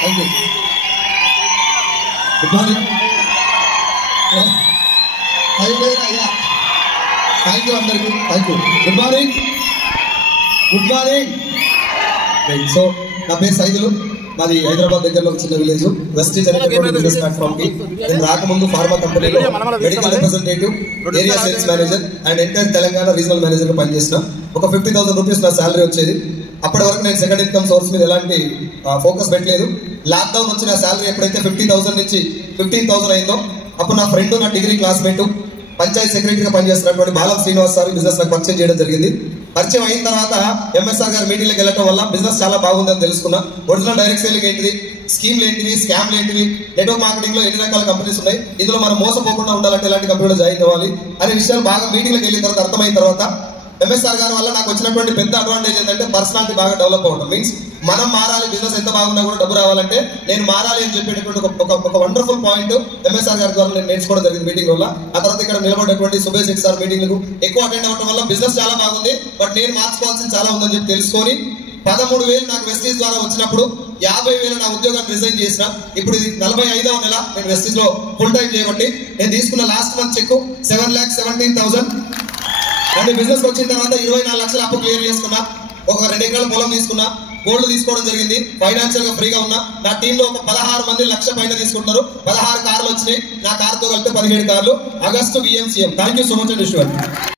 Thank you. Good morning. అయ్యా thank you అందరికీ. Thank you. Good morning. Good morning. So నా పేరు సైదులు. మాది హైదరాబాద్ దగ్గరలో చిన్న విలేజ్. వెస్టీజ్ అనేటువంటి బిజినెస్ ప్లాట్ఫామ్ కి నేను రాకముందు ఫార్మా కంపెనీలో medical representative, area sales manager and entire Telangana regional manager పనిచేసిన. ఒక 50,000 రూపీస్ నా శాలరీ వచ్చేది. అప్పటి వరకు నేను సెకండ్ ఇన్కమ్ సోర్స్ మీద ఎలాంటి ఫోకస్ పెట్టలేదు. లాక్డౌన్ వచ్చి నా శాలరీ ఎప్పుడైతే 50,000 నుంచి 15,000 అయిందో అప్పుడు నా ఫ్రెండ్, నా డిగ్రీ క్లాస్మేట్, పంచాయత్ సెక్రటరీగా పనిచేస్తున్నటువంటి బాలం శ్రీనివాస్ సార్ బిజినెస్ నాకు పరిచయం చేయడం జరిగింది. పరిచయం అయిన తర్వాత ఎంఎస్ఆర్ గారి మీటింగ్లకు వెళ్ళడం వల్ల బిజినెస్ చాలా బాగుందని తెలుసుకున్నా. ఒరిజినల్ డైరెక్ట్ సేలింగ్ ఏంటిది, స్కీమ్లు ఏంటివి, స్కామ్లు ఏంటివి, నెట్వర్క్ మార్కెటింగ్ లో ఎన్ని రకాల కంపెనీస్ ఉన్నాయి, ఇందులో మనం మోసపోకుండా ఉండాలంటే ఎలాంటి కంపెనీలో జాయిన్ అవ్వాలి అనే విషయాలు బాగా మీటింగ్లకు వెళ్ళిన తర్వాత అర్థమైన తర్వాత ఎంఎస్ఆర్ గారి వల్ల నాకు వచ్చినటువంటి పెద్ద అడ్వాంటేజ్ ఏంటంటే పర్సనాలిటీ బాగా డెవలప్ అవ్వడం. మీన్స్ మనం మారాలి, బిజినెస్ ఎంత బాగున్నా కూడా డబ్బు రావాలంటే నేను మారాలి అని చెప్పేటటువంటి ఒక వండర్ఫుల్ పాయింట్ ఎంఎస్ఆర్ గారి ద్వారా నేను నేర్చుకోవడం జరిగింది మీటింగ్ వల్ల. ఆ తర్వాత ఇక్కడ నిలబడినటువంటి సుబేష్ రెడ్డి సార్ మీటింగ్లకు ఎక్కువ అటెండ్ అవ్వడం వల్ల బిజినెస్ చాలా బాగుంది, బట్ నేను మార్చుకోవాల్సింది చాలా ఉందని చెప్పి తెలుసుకొని 13,000 నాకు వెస్టీజ్ ద్వారా వచ్చినప్పుడు 50,000 నా ఉద్యోగాన్ని రిజైన్ చేసిన. ఇప్పుడు ఇది 45వ నెల నేను వెస్టీజ్ లో ఫుల్ టైం చేయబట్టి నేను తీసుకున్న last month cheque 7,17,000. And business వచ్చిన తర్వాత 24 లక్షల అప్పు క్లియర్ చేసుకున్నా. ఒక 2 ఎకరాల పొలం తీసుకున్నా, గోల్డ్ తీసుకోవడం జరిగింది, ఫైనాన్షియల్ గా ఫ్రీగా ఉన్నా. నా టీంలో ఒక 16 మంది 1,00,000 పైన తీసుకుంటున్నారు. 16 కార్లు వచ్చినాయి, నా కార్తో కలిపితే 17 కార్లు. August BMCM. Thank you so much and wish you.